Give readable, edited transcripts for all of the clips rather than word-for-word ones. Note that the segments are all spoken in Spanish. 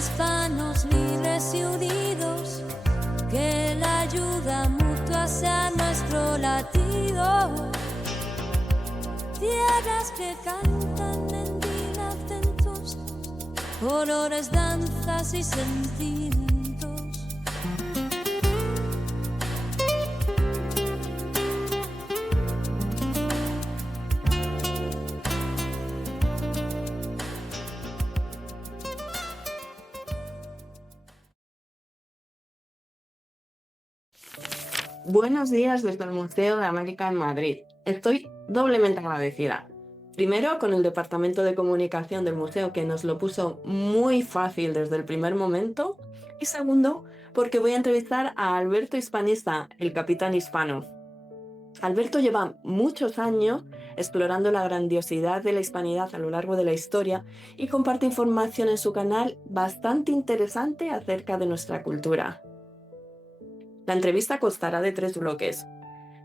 hispanos libres y unidos, que la ayuda mutua sea nuestro latido. Tierras que cantan en mil acentos, colores, danzas y sentimientos. Buenos días desde el Museo de América en Madrid. Estoy doblemente agradecida. Primero, con el Departamento de Comunicación del Museo, que nos lo puso muy fácil desde el primer momento. Y segundo, porque voy a entrevistar a Alberto Hispanista, el capitán hispano. Alberto lleva muchos años explorando la grandiosidad de la hispanidad a lo largo de la historia y comparte información en su canal bastante interesante acerca de nuestra cultura. La entrevista constará de 3 bloques: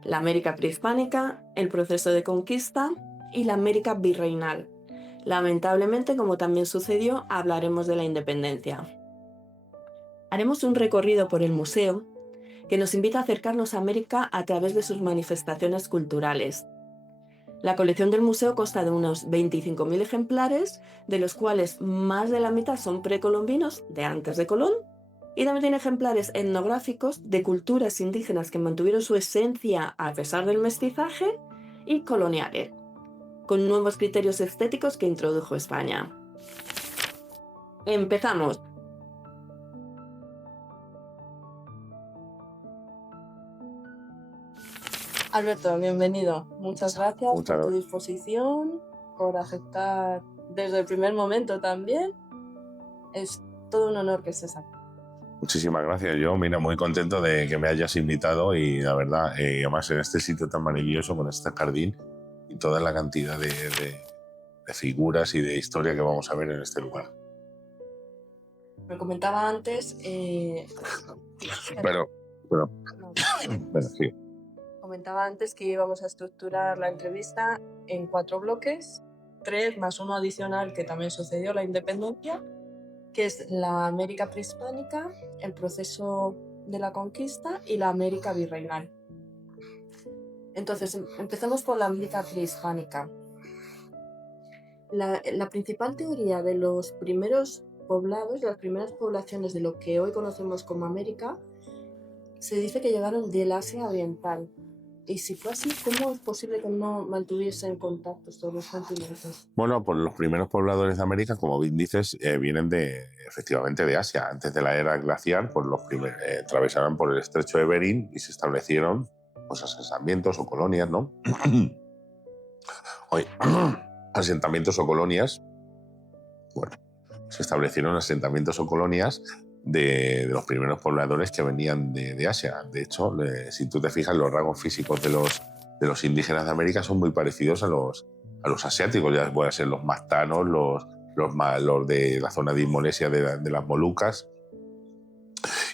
la América prehispánica, el proceso de conquista y la América virreinal. Lamentablemente, como también sucedió, hablaremos de la independencia. Haremos un recorrido por el museo que nos invita a acercarnos a América a través de sus manifestaciones culturales. La colección del museo consta de unos 25.000 ejemplares, de los cuales más de la mitad son precolombinos, de antes de Colón, y también tiene ejemplares etnográficos de culturas indígenas que mantuvieron su esencia a pesar del mestizaje y coloniales, con nuevos criterios estéticos que introdujo España. ¡Empezamos! Alberto, bienvenido. Muchas gracias por tu disposición, por aceptar desde el primer momento también. Es todo un honor que estés aquí. Muchísimas gracias. Yo, mira, muy contento de que me hayas invitado y la verdad, además en este sitio tan maravilloso, con este jardín y toda la cantidad de figuras y de historia que vamos a ver en este lugar. Me comentaba antes... Pero sí. Comentaba antes que íbamos a estructurar la entrevista en 4 bloques, 3 más uno adicional que también sucedió, la independencia, que es la América prehispánica, el proceso de la conquista y la América virreinal. Entonces, empecemos por la América prehispánica. La principal teoría de los primeros poblados, las primeras poblaciones de lo que hoy conocemos como América, se dice que llegaron del Asia Oriental. Y si fue así, ¿cómo es posible que no mantuviesen contactos todos los continentes? Bueno, pues los primeros pobladores de América, como bien dices, vienen efectivamente de Asia. Antes de la era glaciar, pues los primeros atravesaron por el estrecho de Bering y se establecieron pues, asentamientos o colonias, ¿no? Asentamientos o colonias. Bueno, se establecieron asentamientos o colonias de los primeros pobladores que venían de Asia. De hecho, si tú te fijas, los rasgos físicos de los indígenas de América son muy parecidos a los asiáticos. Ya pueden ser los mactanos, los de la zona de Indonesia, de las Molucas.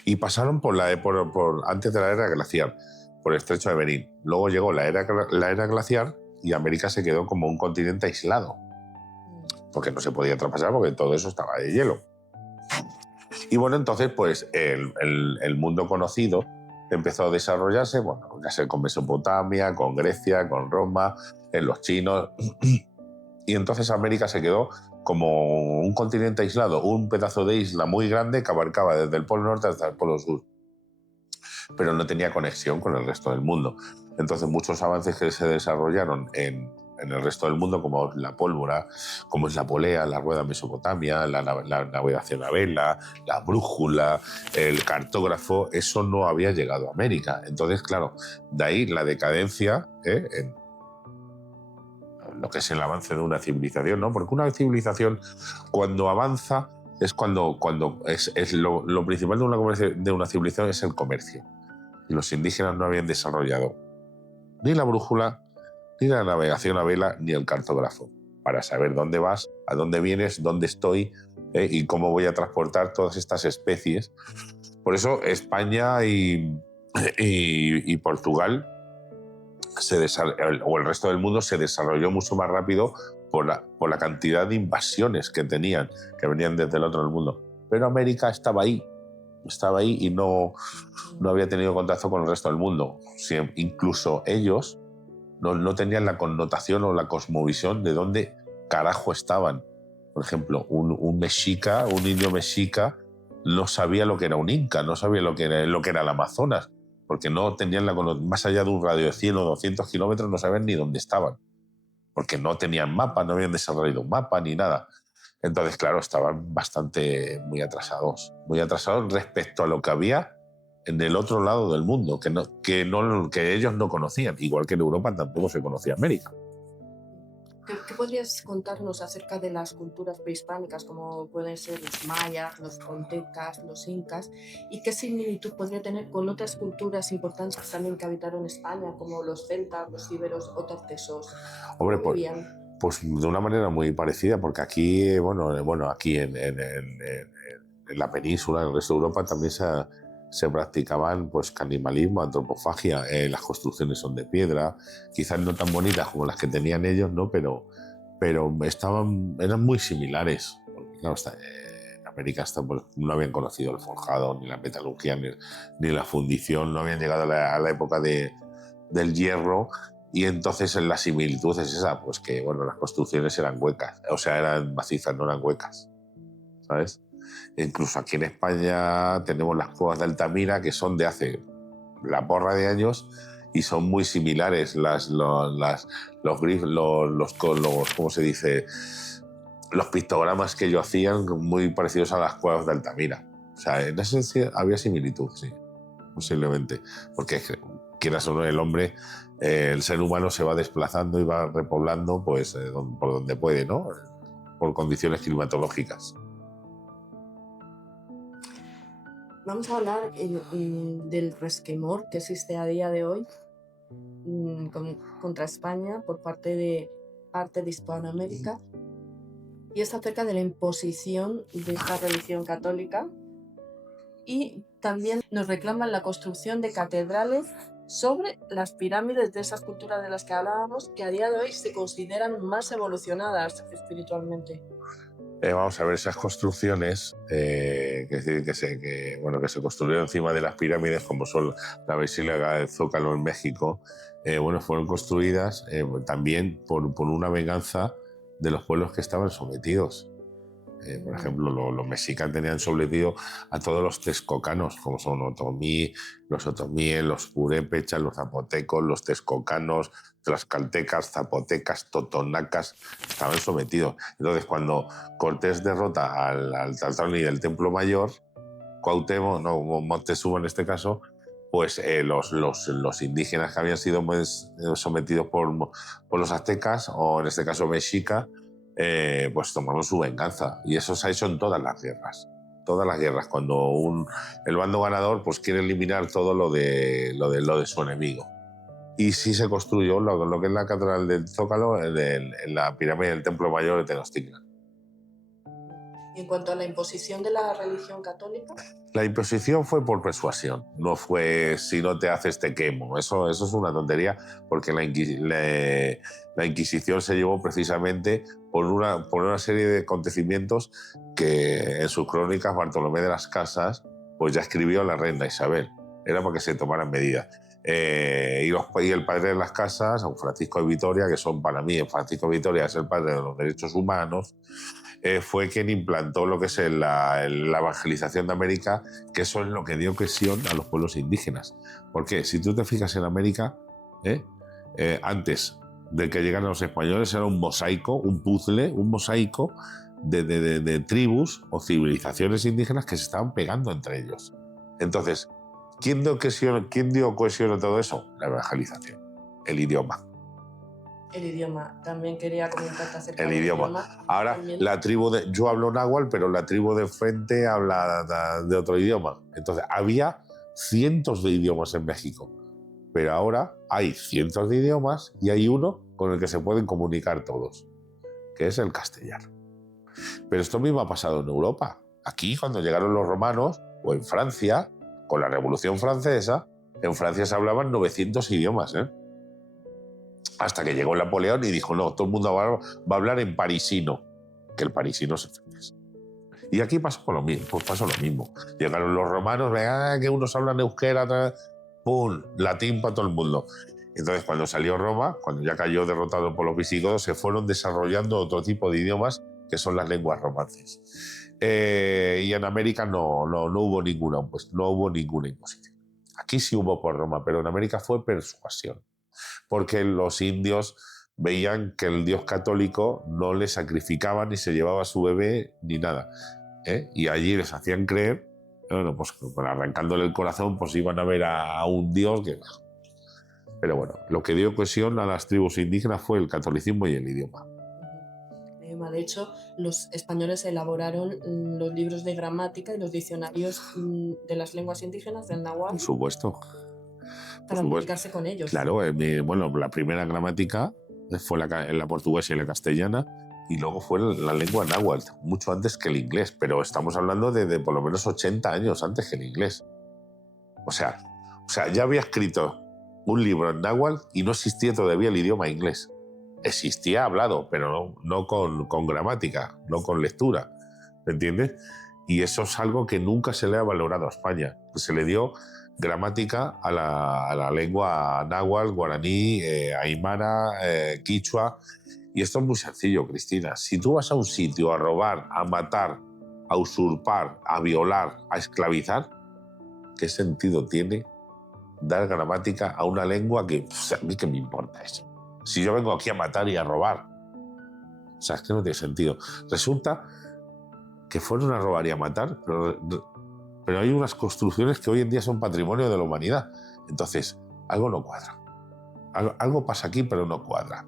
Y pasaron por antes de la era glaciar, por el estrecho de Bering. Luego llegó la era glaciar y América se quedó como un continente aislado, porque no se podía traspasar porque todo eso estaba de hielo. Y bueno, entonces pues el mundo conocido empezó a desarrollarse, bueno, ya sea con Mesopotamia, con Grecia, con Roma, en los chinos. Y entonces América se quedó como un continente aislado, un pedazo de isla muy grande que abarcaba desde el Polo Norte hasta el Polo Sur, pero no tenía conexión con el resto del mundo. Entonces muchos avances que se desarrollaron en el resto del mundo, como la pólvora, como es la polea, la rueda en Mesopotamia, la navegación a vela, la brújula, el cartógrafo, eso no había llegado a América. Entonces, claro, de ahí la decadencia en lo que es el avance de una civilización, ¿no? Porque una civilización, cuando avanza, es cuando es lo principal de una civilización es el comercio. Y los indígenas no habían desarrollado ni la brújula, ni la navegación a vela, ni el cartógrafo, para saber dónde vas, a dónde vienes, dónde estoy y cómo voy a transportar todas estas especies. Por eso España y Portugal o el resto del mundo se desarrolló mucho más rápido por la cantidad de invasiones que tenían, que venían desde el otro mundo. pero América estaba ahí y no había tenido contacto con el resto del mundo. Sí, incluso ellos no tenían la connotación o la cosmovisión de dónde carajo estaban. Por ejemplo, un indio mexica, no sabía lo que era un inca, no sabía lo que era el Amazonas, porque no tenían más allá de un radio de 100 o 200 kilómetros, no sabían ni dónde estaban, porque no tenían mapa, no habían desarrollado un mapa ni nada. Entonces, claro, estaban muy atrasados respecto a lo que había en el otro lado del mundo, que ellos no conocían, igual que en Europa tampoco se conocía América. ¿Qué podrías contarnos acerca de las culturas prehispánicas, como pueden ser los mayas, los toltecas, los incas, y qué similitud podría tener con otras culturas importantes también que habitaron España, como los celtas, los íberos o tortesos? Hombre, pues de una manera muy parecida, porque aquí, aquí en la península, en el resto de Europa, también se practicaban pues canibalismo, antropofagia. Las construcciones son de piedra, quizás no tan bonitas como las que tenían ellos, ¿no? Pero eran muy similares. Porque, claro, en América pues, no habían conocido el forjado, ni la metalurgia, ni la fundición, no habían llegado a la época del hierro. Y entonces la similitud es esa, pues que las construcciones eran huecas, o sea, eran macizas, no eran huecas, ¿sabes? Incluso aquí en España tenemos las cuevas de Altamira, que son de hace la porra de años y son muy similares ¿cómo se dice? Los pictogramas que ellos hacían, muy parecidos a las cuevas de Altamira. O sea, en ese sentido había similitud, sí, posiblemente, porque quieras o no, el ser humano se va desplazando y va repoblando pues, por donde puede, ¿no? Por condiciones climatológicas. Vamos a hablar del resquemor que existe a día de hoy contra España por parte de Hispanoamérica, y es acerca de la imposición de esta religión católica, y también nos reclaman la construcción de catedrales sobre las pirámides de esas culturas de las que hablábamos, que a día de hoy se consideran más evolucionadas espiritualmente. Vamos a ver, esas construcciones que se construyeron encima de las pirámides, como son la Basílica del Zócalo en México, fueron construidas también por una venganza de los pueblos que estaban sometidos. Por ejemplo, los mexicanos tenían sometido a todos los texcocanos, como son los otomíes, los purépechas, los zapotecos, los texcocanos, tlaxcaltecas, zapotecas, totonacas, estaban sometidos. Entonces, cuando Cortés derrota al Tlatoani del Templo Mayor, Cuauhtémoc, Moctezuma en este caso, pues los indígenas que habían sido sometidos por los aztecas, o en este caso mexica, pues tomaron su venganza. Y eso se ha hecho en todas las guerras. Todas las guerras, cuando el bando ganador pues quiere eliminar todo lo de su enemigo. Y sí se construyó lo que es la catedral del Zócalo en la pirámide del Templo Mayor de Tenochtitlan. Y en cuanto a la imposición de la religión católica, la imposición fue por persuasión, no fue si no te haces te quemo. Eso es una tontería, porque la Inquisición se llevó precisamente por una serie de acontecimientos que en sus crónicas Bartolomé de las Casas pues ya escribió a la reina Isabel. Era para que se tomaran medidas. Y el padre de las Casas, San Francisco de Vitoria, que son para mí, Francisco de Vitoria es el padre de los derechos humanos, fue quien implantó lo que es la evangelización de América, que eso es lo que dio cohesión a los pueblos indígenas. Porque si tú te fijas en América, antes de que llegaran los españoles era un mosaico, un puzzle, un mosaico de tribus o civilizaciones indígenas que se estaban pegando entre ellos. Entonces, ¿quién dio cohesión a todo eso? La evangelización, el idioma. El idioma, también quería comentarte acerca del idioma. Ahora, también. yo hablo náhuatl, pero la tribu de frente habla de otro idioma. Entonces, había cientos de idiomas en México, pero ahora hay cientos de idiomas y hay uno con el que se pueden comunicar todos, que es el castellano. Pero esto mismo ha pasado en Europa. Aquí, cuando llegaron los romanos, o en Francia, con la Revolución Francesa, en Francia se hablaban 900 idiomas, hasta que llegó Napoleón y dijo, no, todo el mundo va a hablar en parisino, que el parisino es francés. Y aquí pasó lo mismo, pues pasó lo mismo. Llegaron los romanos, que unos hablan euskera, ¡pum!, latín para todo el mundo. Entonces, cuando salió Roma, cuando ya cayó derrotado por los visigodos, se fueron desarrollando otro tipo de idiomas que son las lenguas romances. Y en América no hubo ninguna, pues no hubo ninguna imposición. Aquí sí hubo por Roma, pero en América fue persuasión, porque los indios veían que el Dios católico no le sacrificaba ni se llevaba a su bebé ni nada, y allí les hacían creer, bueno, pues arrancándole el corazón, pues iban a ver a un Dios que... Pero bueno, lo que dio cohesión a las tribus indígenas fue el catolicismo y el idioma. De hecho, los españoles elaboraron los libros de gramática y los diccionarios de las lenguas indígenas del náhuatl. Por supuesto. Para comunicarse con ellos. Claro, bueno, la primera gramática fue la portuguesa y la castellana, y luego fue la lengua náhuatl, mucho antes que el inglés, pero estamos hablando de por lo menos 80 años antes que el inglés. O sea, ya había escrito un libro en náhuatl y no existía todavía el idioma inglés. Existía hablado, pero no con gramática, no con lectura, ¿me entiendes? Y eso es algo que nunca se le ha valorado a España. Se le dio gramática a la lengua náhuatl, guaraní, aymara, quichua. Y esto es muy sencillo, Cristina. Si tú vas a un sitio a robar, a matar, a usurpar, a violar, a esclavizar, ¿qué sentido tiene dar gramática a una lengua que, pues, a mí qué me importa eso? Si yo vengo aquí a matar y a robar, o sea, es que no tiene sentido. Resulta que fueron a robar y a matar, pero hay unas construcciones que hoy en día son patrimonio de la humanidad. Entonces, algo no cuadra. Algo pasa aquí, pero no cuadra.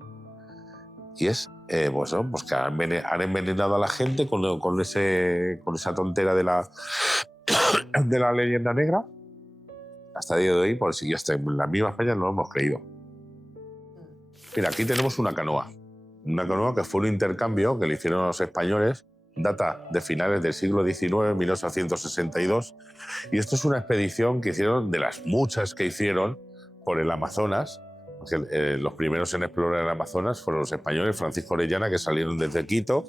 Y es, pues que han envenenado a la gente con esa tontera de la leyenda negra. Hasta el día de hoy, por si hasta en la misma España no lo hemos creído. Mira, aquí tenemos una canoa que fue un intercambio que le hicieron los españoles, data de finales del siglo XIX, 1862, y esto es una expedición que hicieron, de las muchas que hicieron por el Amazonas, porque los primeros en explorar el Amazonas fueron los españoles, Francisco Orellana, que salieron desde Quito,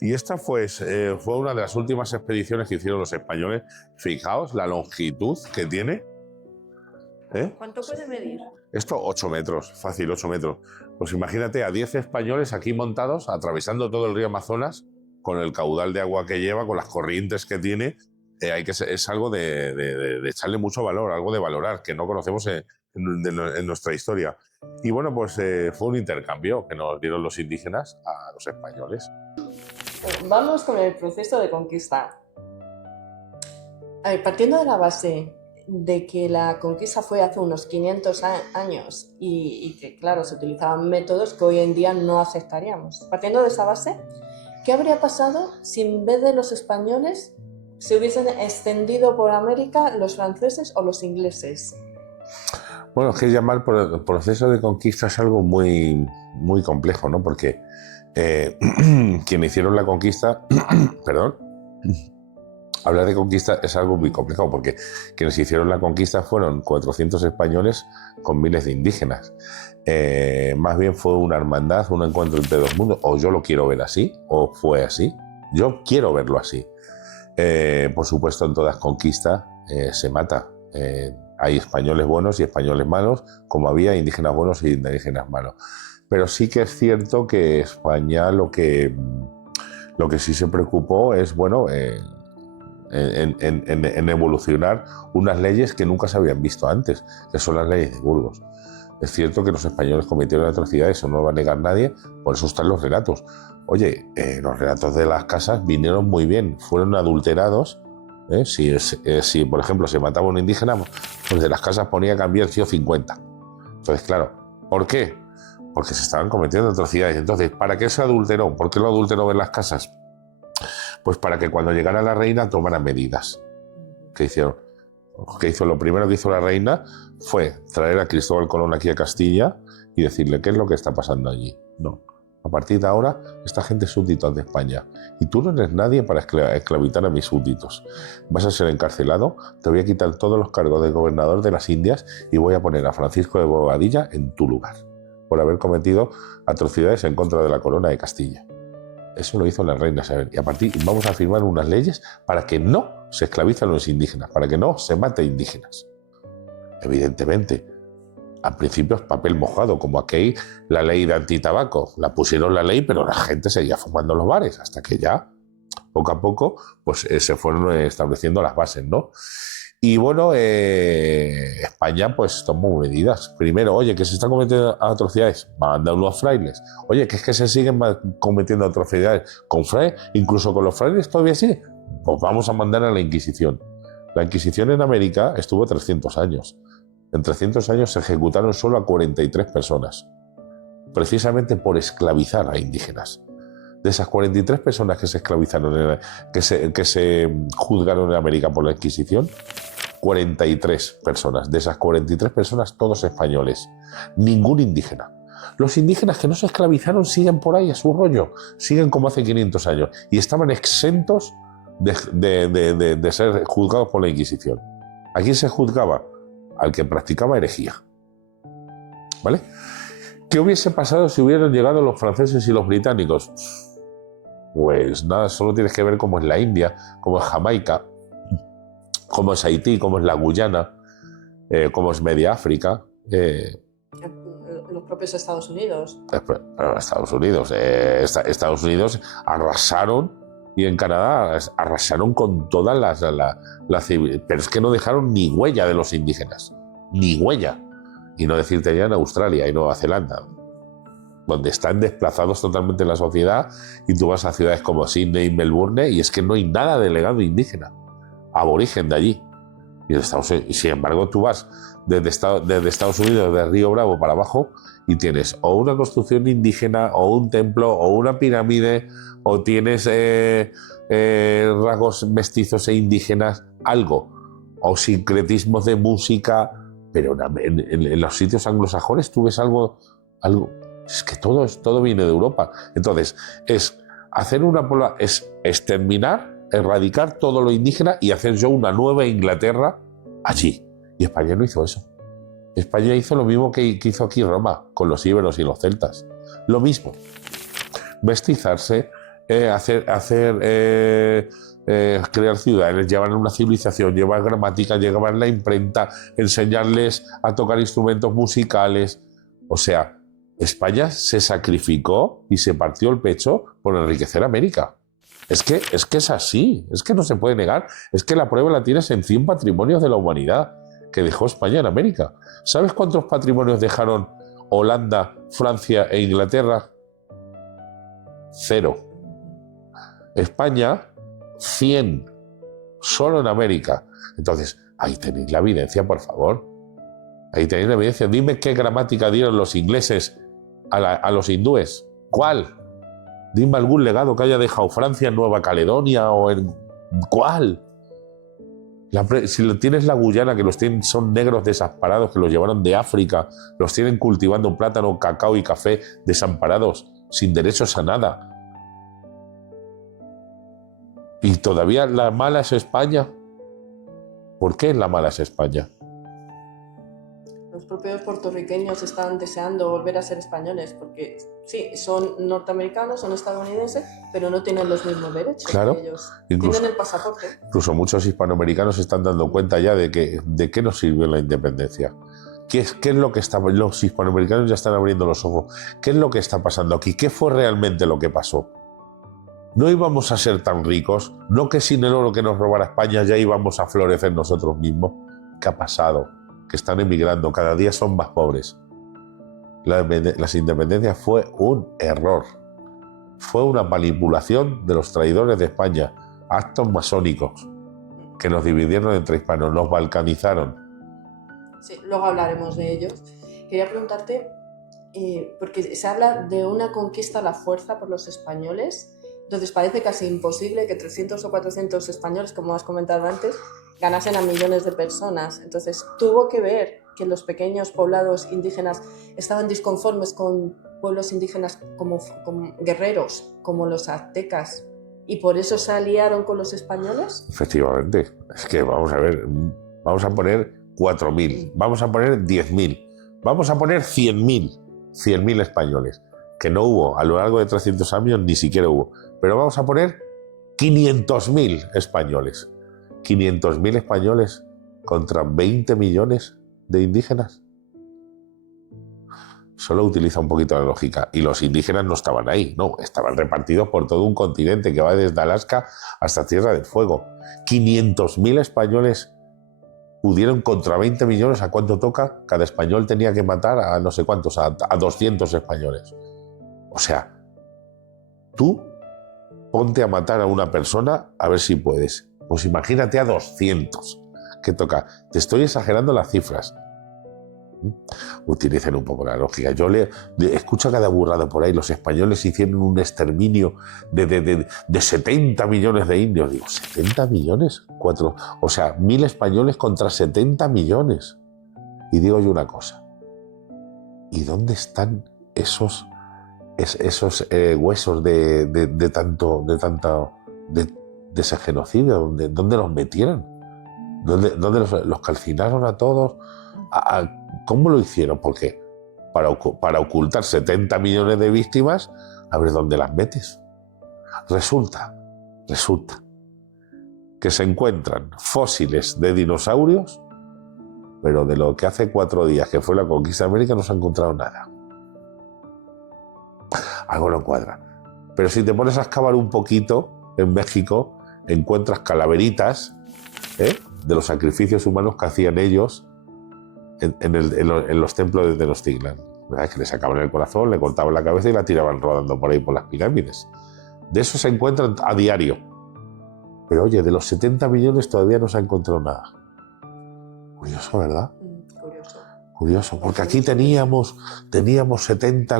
y esta fue una de las últimas expediciones que hicieron los españoles. Fijaos la longitud que tiene. ¿Cuánto puede medir? Esto 8 metros, fácil, 8 metros. Pues imagínate a 10 españoles aquí montados, atravesando todo el río Amazonas, con el caudal de agua que lleva, con las corrientes que tiene. Es algo de echarle mucho valor, algo de valorar, que no conocemos en nuestra historia. Y bueno, pues fue un intercambio que nos dieron los indígenas a los españoles. Vamos con el proceso de conquista. A ver, partiendo de la base de que la conquista fue hace unos 500 años y que, claro, se utilizaban métodos que hoy en día no aceptaríamos. Partiendo de esa base, ¿qué habría pasado si en vez de los españoles se hubiesen extendido por América los franceses o los ingleses? Bueno, es que llamar por el proceso de conquista es algo muy, muy complejo, ¿no? Porque quienes hicieron la conquista, perdón, hablar de conquista es algo muy complicado, porque quienes hicieron la conquista fueron 400 españoles con miles de indígenas. Más bien fue una hermandad, un encuentro entre dos mundos. O yo lo quiero ver así, o fue así. Yo quiero verlo así. Por supuesto, en todas conquistas se mata. Hay españoles buenos y españoles malos, como había indígenas buenos y indígenas malos. Pero sí que es cierto que España lo que sí se preocupó es, bueno, en evolucionar unas leyes que nunca se habían visto antes, que son las leyes de Burgos. Es cierto que los españoles cometieron atrocidades, eso no lo va a negar nadie, por eso están los relatos. Oye, los relatos de las casas vinieron muy bien, fueron adulterados. Si, por ejemplo, se mataba un indígena, pues de las casas ponía Cambiercio 50. Entonces, claro, ¿por qué? Porque se estaban cometiendo atrocidades. Entonces, ¿para qué se adulteró? ¿Por qué lo adulteró en las casas? Pues para que cuando llegara la reina tomara medidas. ¿Qué hicieron? Lo primero que hizo la reina fue traer a Cristóbal Colón aquí a Castilla y decirle qué es lo que está pasando allí. No. A partir de ahora, esta gente es súbdita de España y tú no eres nadie para esclavitar a mis súbditos. Vas a ser encarcelado, te voy a quitar todos los cargos de gobernador de las Indias y voy a poner a Francisco de Bobadilla en tu lugar por haber cometido atrocidades en contra de la corona de Castilla. Eso lo hizo la reina Isabel. Y a partir vamos a firmar unas leyes para que no se esclavicen los indígenas, para que no se mate indígenas. Evidentemente, al principio es papel mojado, como aquí la ley de antitabaco. La pusieron la ley, pero la gente seguía fumando en los bares, hasta que ya, poco a poco, pues se fueron estableciendo las bases, ¿no? Y bueno, España pues tomó medidas. Primero, oye, que se están cometiendo atrocidades, manda unos frailes. Oye, que es que se siguen cometiendo atrocidades con frailes, incluso con los frailes todavía sigue. Pues vamos a mandar a la Inquisición. La Inquisición en América estuvo 300 años. En 300 años se ejecutaron solo a 43 personas, precisamente por esclavizar a indígenas. De esas 43 personas que se esclavizaron, que se juzgaron en América por la Inquisición, 43 personas. De esas 43 personas, todos españoles. Ningún indígena. Los indígenas que no se esclavizaron siguen por ahí a su rollo, siguen como hace 500 años y estaban exentos de ser juzgados por la Inquisición. ¿A quién se juzgaba? Al que practicaba herejía. ¿Vale? ¿Qué hubiese pasado si hubieran llegado los franceses y los británicos? Pues nada, solo tienes que ver cómo es la India, cómo es Jamaica, cómo es Haití, cómo es la Guyana, cómo es Media África. Los propios Estados Unidos. Estados Unidos arrasaron, y en Canadá arrasaron con todas las civilizaciones, pero es que no dejaron ni huella de los indígenas, ni huella. Y no decirte ya en Australia y Nueva Zelanda, donde están desplazados totalmente en la sociedad, y tú vas a ciudades como Sydney y Melbourne y es que no hay nada de legado indígena, aborigen de allí. Y sin embargo tú vas desde Estados Unidos, de Río Bravo para abajo, y tienes o una construcción indígena, o un templo, o una pirámide, o tienes rasgos mestizos e indígenas, algo, o sincretismos de música, pero en los sitios anglosajones tú ves algo, es que todo viene de Europa. Entonces, es exterminar, erradicar todo lo indígena y hacer yo una nueva Inglaterra allí. Y España no hizo eso. España hizo lo mismo que hizo aquí Roma, con los íberos y los celtas. Lo mismo. Mestizarse, crear ciudades, llevar una civilización, llevar gramática, llevar la imprenta, enseñarles a tocar instrumentos musicales. O sea, España se sacrificó y se partió el pecho por enriquecer América. Es que es así, es que no se puede negar. Es que la prueba la tienes en 100 patrimonios de la humanidad que dejó España en América. ¿Sabes cuántos patrimonios dejaron Holanda, Francia e Inglaterra? 0. España, 100. Solo en América. Entonces, ahí tenéis la evidencia, por favor. Ahí tenéis la evidencia. Dime qué gramática dieron los ingleses a los hindúes. ¿Cuál? Dime algún legado que haya dejado Francia en Nueva Caledonia o en... ¿Cuál? Si tienes la Guyana, que son negros desamparados, que los llevaron de África, los tienen cultivando plátano, cacao y café desamparados, sin derechos a nada. Y todavía la mala es España. ¿Por qué la mala es España? Los propios puertorriqueños están deseando volver a ser españoles porque sí, son norteamericanos, son estadounidenses, pero no tienen los mismos derechos claro, que ellos. Incluso, tienen el pasaporte. Incluso muchos hispanoamericanos se están dando cuenta ya de qué nos sirvió la independencia. ¿Qué es lo que los hispanoamericanos ya están abriendo los ojos? ¿Qué es lo que está pasando aquí? ¿Qué fue realmente lo que pasó? No íbamos a ser tan ricos, no que sin el oro que nos robara España ya íbamos a florecer nosotros mismos. ¿Qué ha pasado? Que están emigrando, cada día son más pobres. Las independencias fue un error. Fue una manipulación de los traidores de España, actos masónicos que nos dividieron entre hispanos, nos balcanizaron. Sí, luego hablaremos de ellos. Quería preguntarte, porque se habla de una conquista a la fuerza por los españoles, entonces parece casi imposible que 300 o 400 españoles, como has comentado antes, ganasen a millones de personas. Entonces tuvo que ver que los pequeños poblados indígenas estaban disconformes con pueblos indígenas como guerreros, como los aztecas, y por eso se aliaron con los españoles. Efectivamente. Es que vamos a ver, vamos a poner 4.000, vamos a poner 10.000, vamos a poner 100.000 españoles. que no hubo, a lo largo de 300 años ni siquiera hubo. Pero vamos a poner 500.000 españoles. 500.000 españoles contra 20 millones de indígenas. Solo utiliza un poquito la lógica. Y los indígenas no estaban ahí, no, estaban repartidos por todo un continente que va desde Alaska hasta Tierra del Fuego. 500.000 españoles pudieron contra 20 millones. ¿A cuánto toca? Cada español tenía que matar a no sé cuántos, a 200 españoles. O sea, tú ponte a matar a una persona a ver si puedes. Pues imagínate a 200 que toca. Te estoy exagerando las cifras. Utilicen un poco la lógica. Yo escucho cada burrada por ahí. Los españoles hicieron un exterminio de 70 millones de indios. Digo, ¿70 millones? O sea, 1.000 españoles contra 70 millones. Y digo yo una cosa. ¿Y dónde están esos huesos de ese genocidio? ¿Dónde los metieron? ¿Dónde los calcinaron a todos? ¿Cómo lo hicieron? Porque para ocultar 70 millones de víctimas, a ver dónde las metes. Resulta que se encuentran fósiles de dinosaurios, pero de lo que hace 4 días que fue la conquista de América no se ha encontrado nada. Algo no cuadra. Pero si te pones a excavar un poquito, en México encuentras calaveritas de los sacrificios humanos que hacían ellos en los templos de Tenochtitlan. Que le sacaban el corazón, le cortaban la cabeza y la tiraban rodando por ahí por las pirámides. De eso se encuentran a diario. Pero oye, de los 70 millones todavía no se ha encontrado nada. Curioso, ¿verdad? Curioso, porque aquí tenemos 70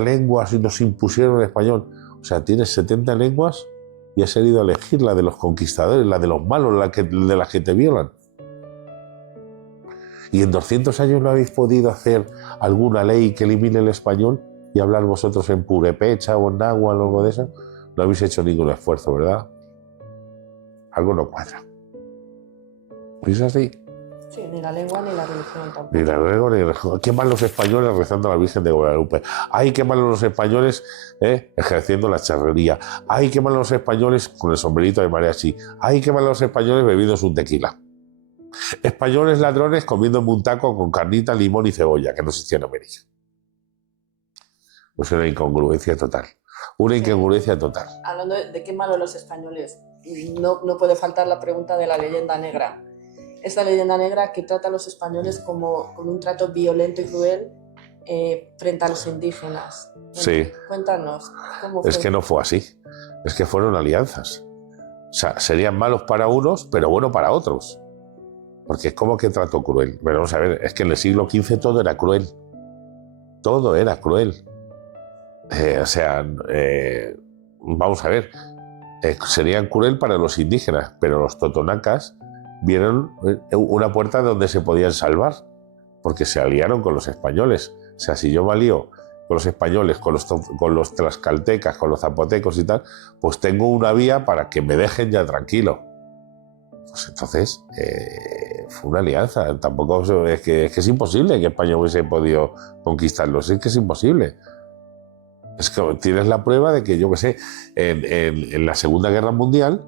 lenguas y nos impusieron el español. O sea, tienes 70 lenguas y has querido elegir la de los conquistadores, la de los malos, de las que te violan. ¿Y en 200 años no habéis podido hacer alguna ley que elimine el español y hablar vosotros en purépecha o en náhuatl o algo de eso? No habéis hecho ningún esfuerzo, ¿verdad? Algo no cuadra. ¿Es así? Sí, ni la lengua ni la religión tampoco. Ni la lengua ni la religión. Qué mal los españoles rezando a la Virgen de Guadalupe. Ay, qué mal los españoles ejerciendo la charrería. Ay, qué mal los españoles con el sombrerito de mariachi. Ay, qué mal los españoles bebiendo su tequila. Españoles ladrones comiendo un taco con carnita, limón y cebolla, que no existía en América. Pues una incongruencia total. Una incongruencia total. Hablando de qué malo los españoles, no puede faltar la pregunta de la leyenda negra. Esta leyenda negra que trata a los españoles como con un trato violento y cruel frente a los indígenas. Sí. Cuéntanos, ¿cómo fue? Es que no fue así. Es que fueron alianzas. O sea, serían malos para unos, pero bueno para otros. Porque es como que trato cruel. Pero vamos a ver, es que en el siglo XV todo era cruel. Todo era cruel. Vamos a ver, serían cruel para los indígenas, pero los totonacas vieron una puerta donde se podían salvar, porque se aliaron con los españoles. O sea, si yo me alío con los españoles, con los tlaxcaltecas, con los zapotecos y tal, pues tengo una vía para que me dejen ya tranquilo. Pues entonces, fue una alianza. Tampoco es que es imposible que España hubiese podido conquistarlos. Es que es imposible. Es que tienes la prueba de que, yo qué sé, en la Segunda Guerra Mundial,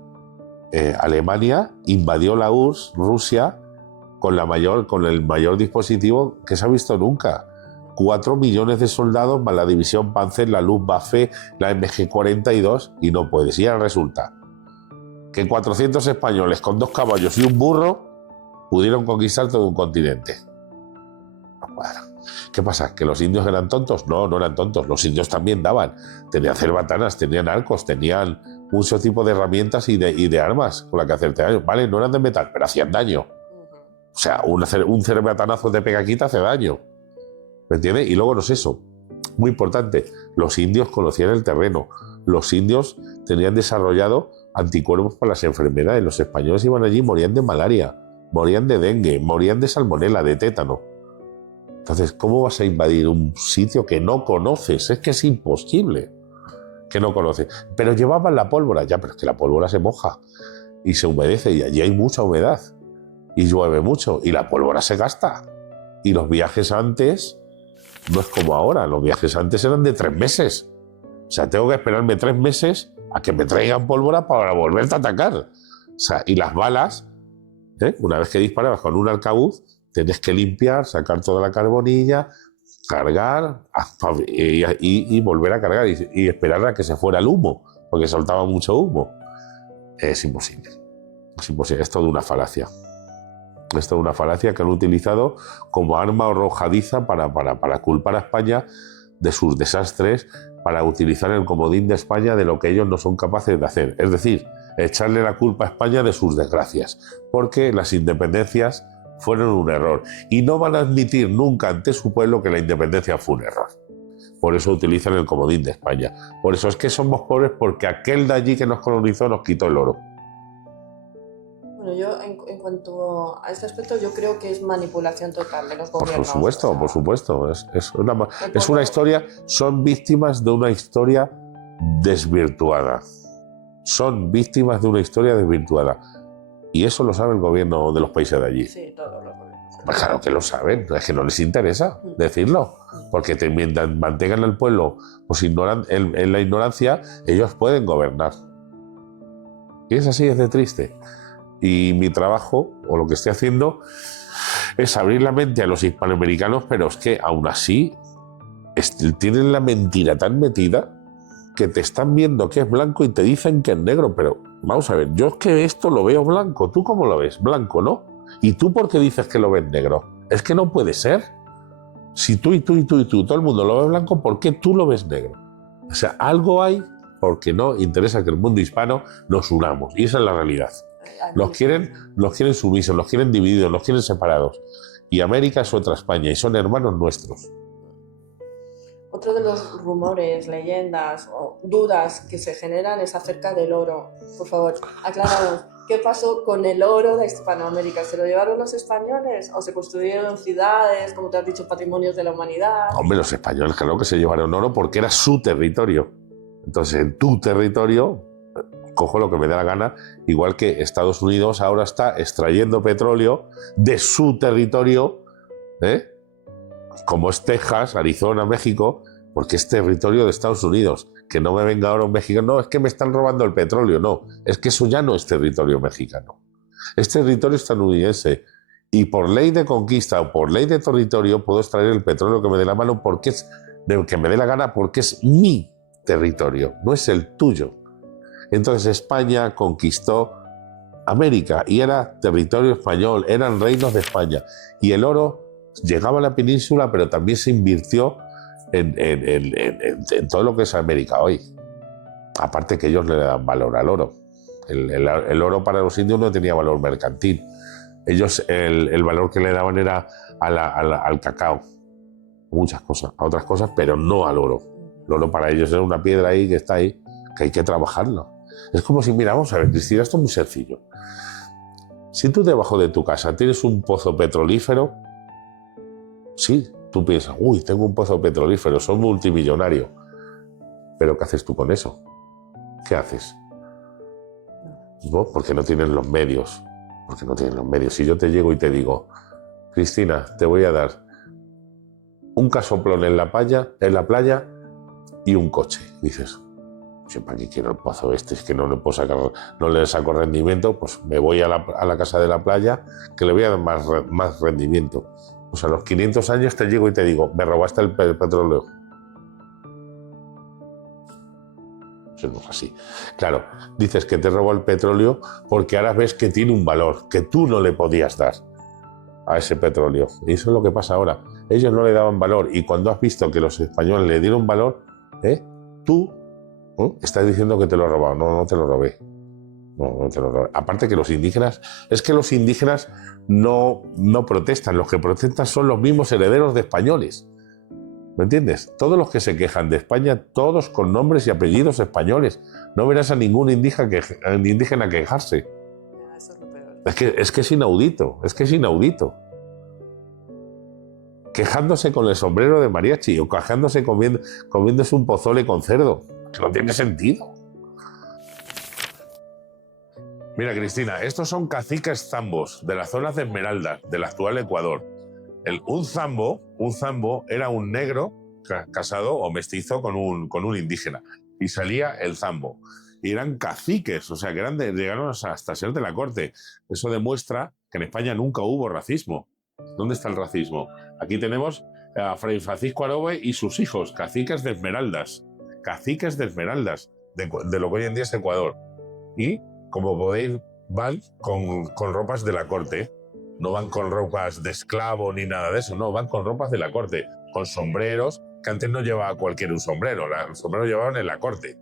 Alemania invadió la URSS, Rusia, con el mayor dispositivo que se ha visto nunca. 4 millones de soldados más la división Panzer, la Luftwaffe, la MG-42, y no puedes. Y ahora resulta que 400 españoles con 2 caballos y un burro pudieron conquistar todo un continente. No cuadra. ¿Qué pasa? ¿Que los indios eran tontos? No, no eran tontos. Los indios también daban. Tenían cerbatanas, tenían arcos, tenían mucho tipo de herramientas y de armas con las que hacerte daño. Vale, no eran de metal, pero hacían daño. O sea, un cerbatanazo de pegaquita hace daño. ¿Me entiendes? Y luego no es eso. Muy importante, los indios conocían el terreno. Los indios tenían desarrollado anticuerpos para las enfermedades. Los españoles iban allí y morían de malaria, morían de dengue, morían de salmonela, de tétano. Entonces, ¿cómo vas a invadir un sitio que no conoces? Es que es imposible que no conoces. Pero llevaban la pólvora, ya, pero es que la pólvora se moja y se humedece y allí hay mucha humedad y llueve mucho y la pólvora se gasta. Y los viajes antes no es como ahora. Los viajes antes eran de 3 meses. O sea, tengo que esperarme 3 meses a que me traigan pólvora para volverte a atacar. O sea, y las balas, una vez que disparabas con un arcabuz, tienes que limpiar, sacar toda la carbonilla, cargar y volver a cargar y esperar a que se fuera el humo, porque soltaba mucho humo. Es imposible. Es imposible. Es toda una falacia. Es toda una falacia que han utilizado como arma arrojadiza para culpar a España de sus desastres, para utilizar el comodín de España de lo que ellos no son capaces de hacer. Es decir, echarle la culpa a España de sus desgracias, porque las independencias fueron un error. Y no van a admitir nunca ante su pueblo que la independencia fue un error. Por eso utilizan el comodín de España. Por eso es que somos pobres, porque aquel de allí que nos colonizó nos quitó el oro. Bueno, yo en cuanto a este aspecto, yo creo que es manipulación total de los gobiernos. Por supuesto, o sea, por supuesto. Es una historia, son víctimas de una historia desvirtuada. Son víctimas de una historia desvirtuada. Y eso lo sabe el gobierno de los países de allí. Sí, todos los gobiernos. Pues claro que lo saben, es que no les interesa decirlo. Porque mientras mantengan al pueblo pues en la ignorancia, ellos pueden gobernar. Y es así, es de triste. Y mi trabajo, o lo que estoy haciendo, es abrir la mente a los hispanoamericanos, pero es que aún así tienen la mentira tan metida que te están viendo que es blanco y te dicen que es negro. Pero vamos a ver, yo es que esto lo veo blanco. ¿Tú cómo lo ves? Blanco, ¿no? ¿Y tú por qué dices que lo ves negro? Es que no puede ser. Si tú, todo el mundo lo ve blanco, ¿por qué tú lo ves negro? O sea, algo hay porque no interesa que el mundo hispano nos unamos. Y esa es la realidad. Los quieren sumisos, los quieren divididos, los quieren separados. Y América es otra España y son hermanos nuestros. Otro de los rumores, leyendas o dudas que se generan es acerca del oro. Por favor, acláranos, ¿qué pasó con el oro de Hispanoamérica? ¿Se lo llevaron los españoles o se construyeron ciudades, como te has dicho, patrimonios de la humanidad? Hombre, los españoles claro que se llevaron oro porque era su territorio. Entonces, en tu territorio cojo lo que me da la gana, igual que Estados Unidos ahora está extrayendo petróleo de su territorio, como es Texas, Arizona, México, porque es territorio de Estados Unidos. Que no me venga ahora un mexicano, no, es que me están robando el petróleo, no, es que eso ya no es territorio mexicano, es territorio estadounidense. Y por ley de conquista o por ley de territorio puedo extraer el petróleo que me dé la mano, porque es que me dé la gana, porque es mi territorio, no es el tuyo. Entonces España conquistó América y era territorio español, eran reinos de España. Y el oro llegaba a la península, pero también se invirtió en todo lo que es América hoy. Aparte que ellos le dan valor al oro. El oro para los indios no tenía valor mercantil. Ellos el valor que le daban era al cacao, muchas cosas, a otras cosas, pero no al oro. El oro para ellos era una piedra ahí que está ahí, que hay que trabajarlo. Es como si, mira, vamos a ver, Cristina, esto es muy sencillo. Si tú debajo de tu casa tienes un pozo petrolífero, sí, tú piensas, uy, tengo un pozo petrolífero, soy multimillonario. Pero ¿qué haces tú con eso? ¿Qué haces? ¿No? Porque no tienes los medios. Porque no tienes los medios. Si yo te llego y te digo, Cristina, te voy a dar un casoplón en la playa y un coche. Dices, ¿para qué quiero el pozo este? Es que no le saco rendimiento, pues me voy a la casa de la playa que le voy a dar más rendimiento. Pues a los 500 años te llego y te digo, me robaste el petróleo. Eso no es así. Claro, dices que te robó el petróleo porque ahora ves que tiene un valor que tú no le podías dar a ese petróleo. Y eso es lo que pasa ahora. Ellos no le daban valor y cuando has visto que los españoles le dieron valor, tú estás diciendo que te lo he robado. No, no te lo robé. No te lo robé. Aparte que los indígenas no protestan. Los que protestan son los mismos herederos de españoles. ¿Me entiendes? Todos los que se quejan de España, todos con nombres y apellidos españoles. No verás a ningún indígena quejarse. Eso es lo peor. Es que es inaudito. Es que es inaudito. Quejándose con el sombrero de mariachi o quejándose comiéndose un pozole con cerdo. Que no tiene sentido. Mira, Cristina, estos son caciques zambos de las zonas de Esmeraldas, del actual Ecuador. Un zambo era un negro casado o mestizo con un indígena. Y salía el zambo. Y eran caciques, o sea, que llegaron hasta ser de la corte. Eso demuestra que en España nunca hubo racismo. ¿Dónde está el racismo? Aquí tenemos a Fray Francisco Arobe y sus hijos, caciques de Esmeraldas. Caciques de Esmeraldas, de lo que hoy en día es Ecuador. Y, como podéis, van con ropas de la corte. No van con ropas de esclavo ni nada de eso, no, van con ropas de la corte, con sombreros, que antes no llevaba cualquier un sombrero, los sombreros llevaban en la corte.